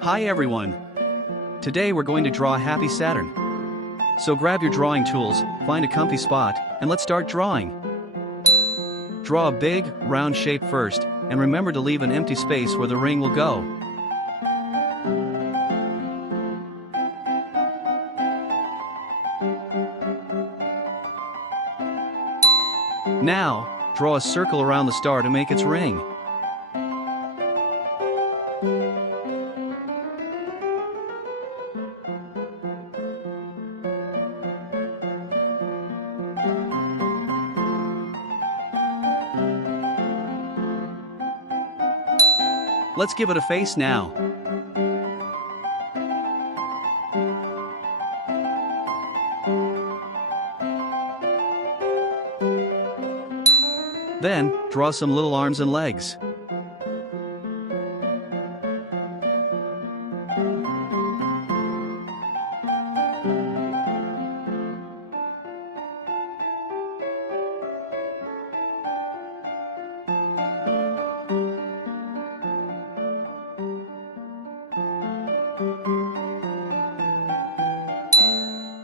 Hi everyone! Today we're going to draw a happy Saturn. So grab your drawing tools, find a comfy spot, and let's start drawing. Draw a big, round shape first, and remember to leave an empty space where the ring will go. Now, draw a circle around the star to make its ring. Let's give it a face now. Then, draw some little arms and legs.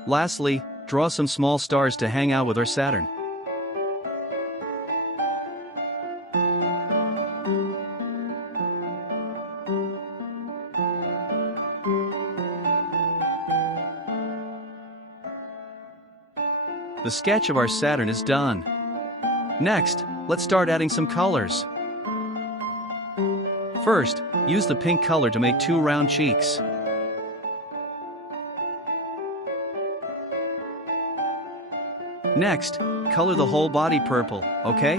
Lastly, draw some small stars to hang out with our Saturn. The sketch of our Saturn is done. Next, let's start adding some colors. First, use the pink color to make 2 round cheeks. Next, color the whole body purple, okay?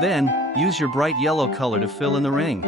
Then, use your bright yellow color to fill in the ring.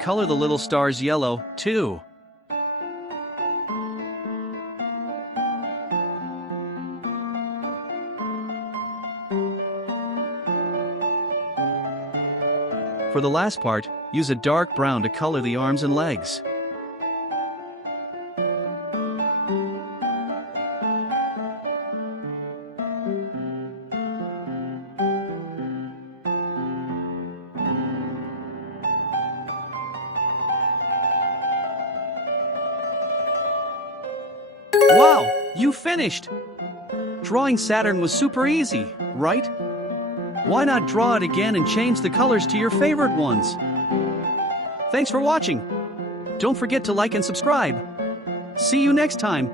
Color the little stars yellow, too. For the last part, use a dark brown to color the arms and legs. Wow, you finished! Drawing Saturn was super easy, right? Why not draw it again and change the colors to your favorite ones? Thanks for watching! Don't forget to like and subscribe. See you next time.